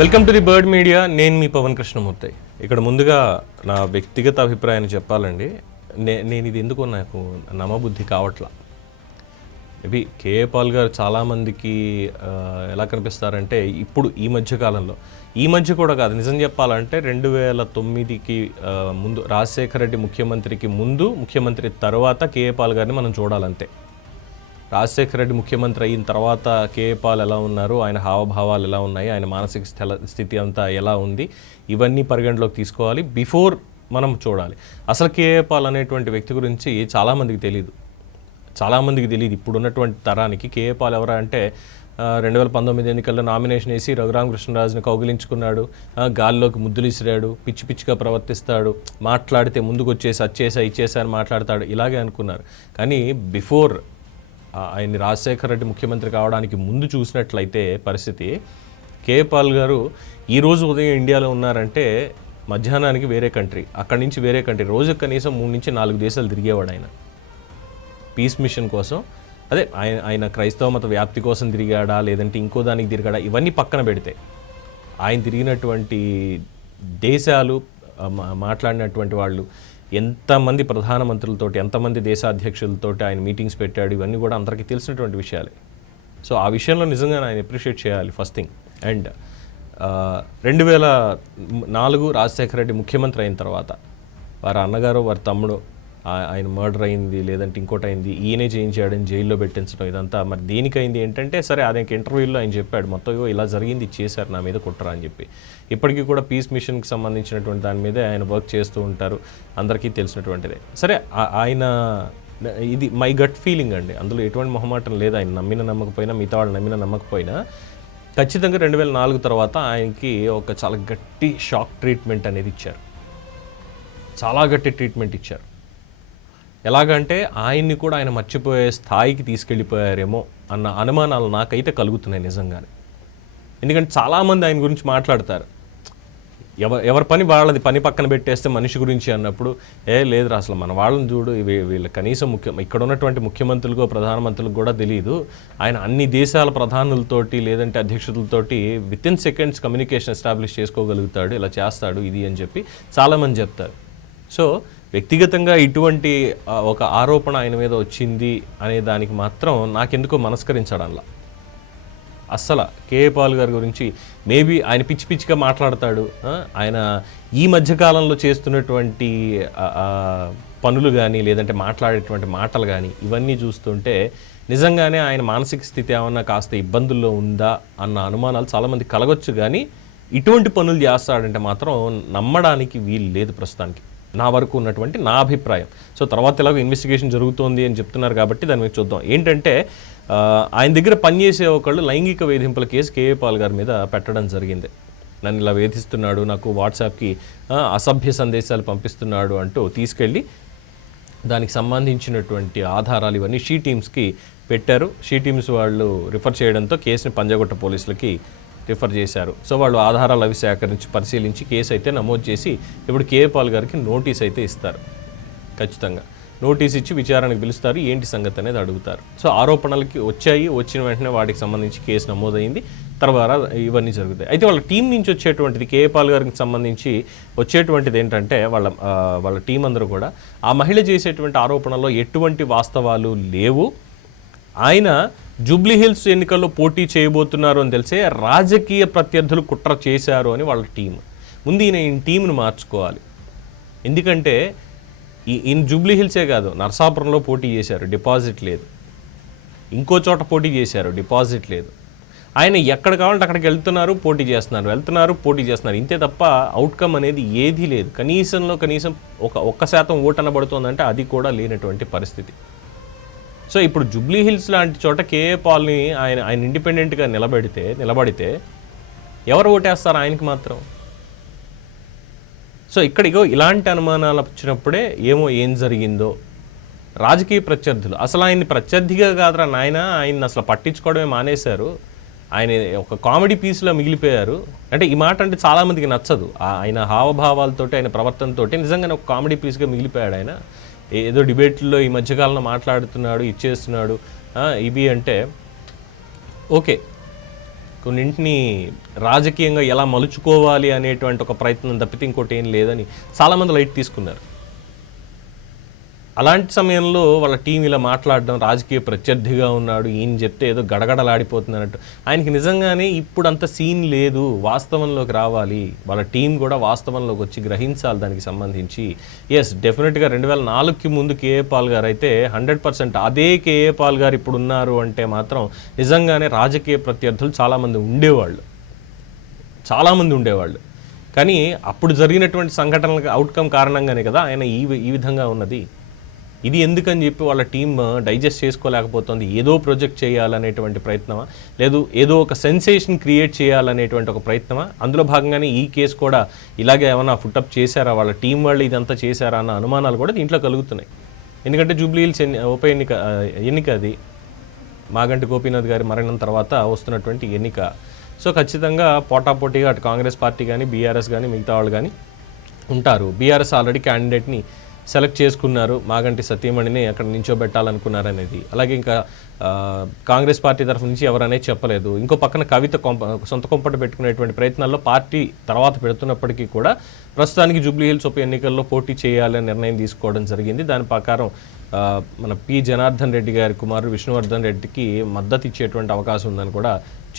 Welcome to the bird media నేను మీ పవన్ కృష్ణమూర్తి. ఇక్కడ ముందుగా నా వ్యక్తిగత అభిప్రాయాన్ని చెప్పాలండి. నే నేను ఇది ఎందుకో నాకు నమబుద్ధి కావట్లా. మేబీ కేఏ పాల్ గారు చాలామందికి ఎలా కనిపిస్తారంటే ఇప్పుడు ఈ మధ్య కాలంలో ఈ మధ్య కూడా కాదు నిజం చెప్పాలంటే రెండు వేల తొమ్మిదికి ముందు రాజశేఖర రెడ్డి ముఖ్యమంత్రికి ముందు ముఖ్యమంత్రి తర్వాత కేఏ పాల్ గారిని మనం చూడాలంతే. రాజశేఖర రెడ్డి ముఖ్యమంత్రి అయిన తర్వాత కేఏ పాల్ ఎలా ఉన్నారు? ఆయన హావభావాలు ఎలా ఉన్నాయి? ఆయన మానసిక స్థల స్థితి అంతా ఎలా ఉంది? ఇవన్నీ పరిగణలోకి తీసుకోవాలి. బిఫోర్ మనం చూడాలి. అసలు కేఏ పాల్ అనేటువంటి వ్యక్తి గురించి చాలామందికి తెలియదు చాలామందికి తెలియదు ఇప్పుడున్నటువంటి తరానికి కేఏ పాల్ ఎవరా అంటే రెండు వేల పంతొమ్మిది ఎన్నికల్లో నామినేషన్ వేసి రఘురామకృష్ణరాజుని కౌగిలించుకున్నాడు. గాల్లోకి ముద్దులు ఇసిరాడు పిచ్చి పిచ్చిగా ప్రవర్తిస్తాడు. మాట్లాడితే ముందుకు వచ్చేసి వచ్చేసా ఇచ్చేసా అని మాట్లాడతాడు. ఇలాగే అనుకున్నారు. కానీ బిఫోర్ ఆయన రాజశేఖర రెడ్డి ముఖ్యమంత్రి కావడానికి ముందు చూసినట్లయితే పరిస్థితి. కే పాల్ గారు ఈరోజు ఉదయం ఇండియాలో ఉన్నారంటే మధ్యాహ్నానికి వేరే కంట్రీ అక్కడి నుంచి వేరే కంట్రీ. రోజుకు కనీసం మూడు నుంచి నాలుగు దేశాలు తిరిగేవాడు ఆయన. పీస్ మిషన్ కోసం. అదే ఆయన ఆయన క్రైస్తవ మత వ్యాప్తి కోసం తిరిగాడా లేదంటే ఇంకో దానికి తిరిగాడా ఇవన్నీ పక్కన పెడితే. ఆయన తిరిగినటువంటి దేశాలు మాట్లాడినటువంటి వాళ్ళు ఎంతమంది ప్రధానమంత్రులతోటి ఎంతమంది దేశాధ్యక్షులతోటి ఆయన మీటింగ్స్ పెట్టాడు ఇవన్నీ కూడా అందరికీ తెలిసినటువంటి విషయాలే. సో ఆ విషయంలో నిజంగా ఆయన అప్రిషియేట్ చేయాలి ఫస్ట్ థింగ్ అండ్ రెండు వేల నాలుగు రాజశేఖర రెడ్డి ముఖ్యమంత్రి అయిన తర్వాత వారి అన్నగారు వారి తమ్ముడు ఆయన మర్డర్ అయింది లేదంటే ఇంకోటి అయింది ఈయనే చేయించాడని జైల్లో పెట్టించడం ఇదంతా. మరి దేనికైంది ఏంటంటే సరే ఆయనకి ఇంటర్వ్యూలో ఆయన చెప్పాడు మొత్తం ఇగో ఇలా జరిగింది చేశారు నా మీద కుట్ర అని చెప్పి. ఇప్పటికీ కూడా పీస్ మిషన్కి సంబంధించినటువంటి దాని మీదే ఆయన వర్క్ చేస్తూ ఉంటారు అందరికీ తెలిసినటువంటిదే. సరే ఆయన ఇది మై గట్ ఫీలింగ్ అండి. అందులో ఎటువంటి మొహమాటం లేదు ఆయన నమ్మిన నమ్మకపోయినా మిగతా వాళ్ళు నమ్మిన నమ్మకపోయినా ఖచ్చితంగా రెండు వేల నాలుగు తర్వాత ఆయనకి ఒక చాలా గట్టి షాక్ ట్రీట్మెంట్ అనేది ఇచ్చారు. చాలా గట్టి ట్రీట్మెంట్ ఇచ్చారు. ఎలాగంటే ఆయన్ని కూడా ఆయన మర్చిపోయే స్థాయికి తీసుకెళ్ళిపోయారేమో అన్న అనుమానాలు నాకైతే కలుగుతున్నాయి నిజంగానే. ఎందుకంటే చాలామంది ఆయన గురించి మాట్లాడతారు. ఎవ ఎవరి పని వాళ్ళది పని పక్కన పెట్టేస్తే మనిషి గురించి అన్నప్పుడు ఏ లేదురా అసలు మన వాళ్ళని చూడు ఇవి కనీసం ముఖ్య ఇక్కడ ఉన్నటువంటి ముఖ్యమంత్రులకు ప్రధానమంత్రులకు కూడా తెలియదు ఆయన అన్ని దేశాల ప్రధానులతోటి లేదంటే అధ్యక్షులతోటి with in seconds communication establish చేసుకోగలుగుతాడు ఇలా చేస్తాడు ఇది అని చెప్పి చాలామంది చెప్తారు. సో వ్యక్తిగతంగా ఇటువంటి ఒక ఆరోపణ ఆయన మీద వచ్చింది అనే దానికి మాత్రం నాకెందుకో మనస్కరించడంలా. అస్సలు కేఏ పాల్ గారి గురించి మేబీ ఆయన పిచ్చి పిచ్చిగా మాట్లాడతాడు ఆయన ఈ మధ్యకాలంలో చేస్తున్నటువంటి పనులు కానీ లేదంటే మాట్లాడేటువంటి మాటలు కానీ ఇవన్నీ చూస్తుంటే నిజంగానే ఆయన మానసిక స్థితి ఏమన్నా కాస్త ఇబ్బందుల్లో ఉందా అన్న అనుమానాలు చాలామంది కలగొచ్చు కానీ ఇటువంటి పనులు చేస్తాడంటే మాత్రం నమ్మడానికి వీలు లేదు ప్రస్తుతానికి. నా వరకు ఉన్నటువంటి నా అభిప్రాయం. సో తర్వాత ఎలాగో ఇన్వెస్టిగేషన్ జరుగుతోంది అని చెప్తున్నారు కాబట్టి దాని మీద చూద్దాం. ఏంటంటే ఆయన దగ్గర పనిచేసే ఒకళ్ళు లైంగిక వేధింపుల కేసు కేఏ పాల్ గారి మీద పెట్టడం జరిగింది. నన్ను ఇలా వేధిస్తున్నాడు నాకు వాట్సాప్కి అసభ్య సందేశాలు పంపిస్తున్నాడు అంటూ తీసుకెళ్ళి దానికి సంబంధించినటువంటి ఆధారాలు ఇవన్నీ షీ టీమ్స్కి పెట్టారు. షీ టీమ్స్ వాళ్ళు రిఫర్ చేయడంతో కేసుని పంజగొట్ట పోలీసులకి రిఫర్ చేశారు. సో వాళ్ళు ఆధారాలు అవి సేకరించి పరిశీలించి కేసు అయితే నమోదు చేసి ఇప్పుడు కేఏ పాల్ గారికి నోటీస్ అయితే ఇస్తారు. ఖచ్చితంగా. నోటీస్ ఇచ్చి విచారణకు పిలుస్తారు. ఏంటి సంగతి అనేది అడుగుతారు. సో ఆరోపణలకి వచ్చాయి. వచ్చిన వెంటనే వాటికి సంబంధించి కేసు నమోదైంది. తర్వాత ఇవన్నీ జరుగుతాయి. అయితే వాళ్ళ టీం నుంచి వచ్చేటువంటిది కేఏ పాల్ గారికి సంబంధించి వచ్చేటువంటిది ఏంటంటే వాళ్ళ వాళ్ళ టీం అందరూ కూడా ఆ మహిళ చేసేటువంటి ఆరోపణలో ఎటువంటి వాస్తవాలు లేవు. ఆయన జూబ్లీహిల్స్ ఎన్నికల్లో పోటీ చేయబోతున్నారు అని తెలిసే రాజకీయ ప్రత్యర్థులు కుట్ర చేశారు అని వాళ్ళ టీం ముందు ఈయన ఈ టీంను మార్చుకోవాలి. ఎందుకంటే ఈ ఈయన జూబ్లీహిల్సే కాదు నరసాపురంలో పోటీ చేశారు డిపాజిట్ లేదు. ఇంకో చోట పోటీ చేశారు డిపాజిట్ లేదు. ఆయన ఎక్కడ కావాలంటే అక్కడికి వెళ్తున్నారు పోటీ చేస్తున్నారు. వెళ్తున్నారు పోటీ చేస్తున్నారు. ఇంతే తప్ప అవుట్కమ్ అనేది ఏదీ లేదు. కనీసంలో కనీసం ఒక ఒక్క శాతం ఓటు అనబడుతోందంటే అది కూడా లేనటువంటి పరిస్థితి. సో ఇప్పుడు జుబ్లీ హిల్స్ లాంటి చోట కేఏ పాల్ని ఆయన ఆయన ఇండిపెండెంట్గా నిలబడితే నిలబడితే ఎవరు ఓటేస్తారు ఆయనకి మాత్రం? సో ఇక్కడికో ఇలాంటి అనుమానాలు వచ్చినప్పుడే ఏమో ఏం జరిగిందో? రాజకీయ ప్రత్యర్థులు. అసలు ఆయన్ని ప్రత్యర్థిగా కాదురా నాయన ఆయన్ని అసలు పట్టించుకోవడమే మానేశారు. ఆయన ఒక కామెడీ పీస్లో మిగిలిపోయారు. అంటే ఈ మాట అంటే చాలామందికి నచ్చదు. ఆ- ఆయన హావభావాలతోటి ఆయన ప్రవర్తనతోటి నిజంగానే ఒక కామెడీ పీస్గా మిగిలిపోయాడు ఆయన. ఏదో డిబేట్లో ఈ మధ్యకాలంలో మాట్లాడుతున్నాడు ఇచ్చేస్తున్నాడు. ఇవి అంటే ఓకే కొన్నింటిని రాజకీయంగా ఎలా మలుచుకోవాలి అనేటువంటి ఒక ప్రయత్నం తప్పితే ఇంకోటి ఏం లేదని చాలామంది లైట్ తీసుకున్నారు. అలాంటి సమయంలో వాళ్ళ టీం ఇలా మాట్లాడడం రాజకీయ ప్రత్యర్థిగా ఉన్నాడు ఈయన చెప్తే ఏదో గడగడలాడిపోతుంది అన్నట్టు ఆయనకి నిజంగానే ఇప్పుడు అంత సీన్ లేదు వాస్తవంలోకి రావాలి. వాళ్ళ టీం కూడా వాస్తవంలోకి వచ్చి గ్రహించాలి దానికి సంబంధించి. ఎస్ డెఫినెట్గా రెండు వేల నాలుగుకి ముందు కేఏ పాల్ గారు అయితే హండ్రెడ్ పర్సెంట్ అదే కేఏ పాల్ గారు ఇప్పుడు ఉన్నారు అంటే మాత్రం నిజంగానే రాజకీయ ప్రత్యర్థులు చాలామంది ఉండేవాళ్ళు. చాలామంది ఉండేవాళ్ళు. కానీ అప్పుడు జరిగినటువంటి సంఘటనలకు అవుట్కమ్ కారణంగానే కదా ఆయన ఈ ఈ విధంగా ఉన్నది. ఇది ఎందుకని చెప్పి వాళ్ళ టీం డైజెస్ట్ చేసుకోలేకపోతుంది? ఏదో ప్రొజెక్ట్ చేయాలనేటువంటి ప్రయత్నమా? లేదు ఏదో ఒక సెన్సేషన్ క్రియేట్ చేయాలనేటువంటి ఒక ప్రయత్నమా? అందులో భాగంగానే ఈ కేసు కూడా ఇలాగే ఏమైనా ఫుటప్ చేశారా? వాళ్ళ టీం వాళ్ళు ఇదంతా చేశారా అన్న అనుమానాలు కూడా దీంట్లో కలుగుతున్నాయి. ఎందుకంటే జూబ్లీహిల్స్ ఎన్ని ఉప ఎన్నిక ఎన్నిక అది. మాగంటి గోపీనాథ్ గారి మరణం తర్వాత వస్తున్నటువంటి ఎన్నిక. సో ఖచ్చితంగా పోటాపోటీగా అటు కాంగ్రెస్ పార్టీ కానీ బీఆర్ఎస్ కానీ మిగతా వాళ్ళు కానీ ఉంటారు. బీఆర్ఎస్ ఆల్రెడీ క్యాండిడేట్ని సెలెక్ట్ చేసుకున్నారు మాగంటి సతీమణిని అక్కడ నించోబెట్టాలనుకున్నారనేది. అలాగే ఇంకా కాంగ్రెస్ పార్టీ తరఫు నుంచి ఎవరనేది చెప్పలేదు. ఇంకో పక్కన కవిత కొంప సొంత కొంపట పెట్టుకునేటువంటి ప్రయత్నాల్లో పార్టీ తర్వాత పెడుతున్నప్పటికీ కూడా ప్రస్తుతానికి జూబ్లీ హిల్స్ ఉప ఎన్నికల్లో పోటీ చేయాలని నిర్ణయం తీసుకోవడం జరిగింది. దాని ప్రకారం మన పి జనార్దన్ రెడ్డి గారి కుమారుడు విష్ణువర్ధన్ రెడ్డికి మద్దతు ఇచ్చేటువంటి అవకాశం ఉందని కూడా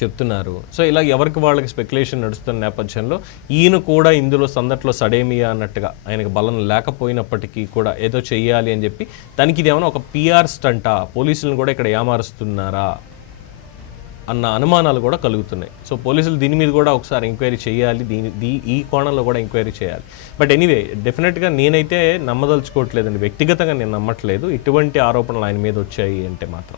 చెప్తున్నారు. సో ఇలా ఎవరికి వాళ్ళకి స్పెక్యులేషన్ నడుస్తున్న నేపథ్యంలో ఈయన కూడా ఇందులో సందట్లో సడేమియా అన్నట్టుగా ఆయనకు బలం లేకపోయినప్పటికీ కూడా ఏదో చెయ్యాలి అని చెప్పి దానికి ఇది ఏమైనా ఒక పిఆర్ స్టంటా? పోలీసులను కూడా ఇక్కడ ఏమారుస్తున్నారా? అన్న అనుమానాలు కూడా కలుగుతున్నాయి. సో పోలీసులు దీని మీద కూడా ఒకసారి ఎంక్వైరీ చేయాలి. దీని దీ ఈ కోణంలో కూడా ఎంక్వైరీ చేయాలి. బట్ ఎనీవే డెఫినెట్గా నేనైతే నమ్మదలుచుకోవట్లేదండి. వ్యక్తిగతంగా నేను నమ్మట్లేదు. ఇటువంటి ఆరోపణలు ఆయన మీద వచ్చాయి అంటే మాత్రం.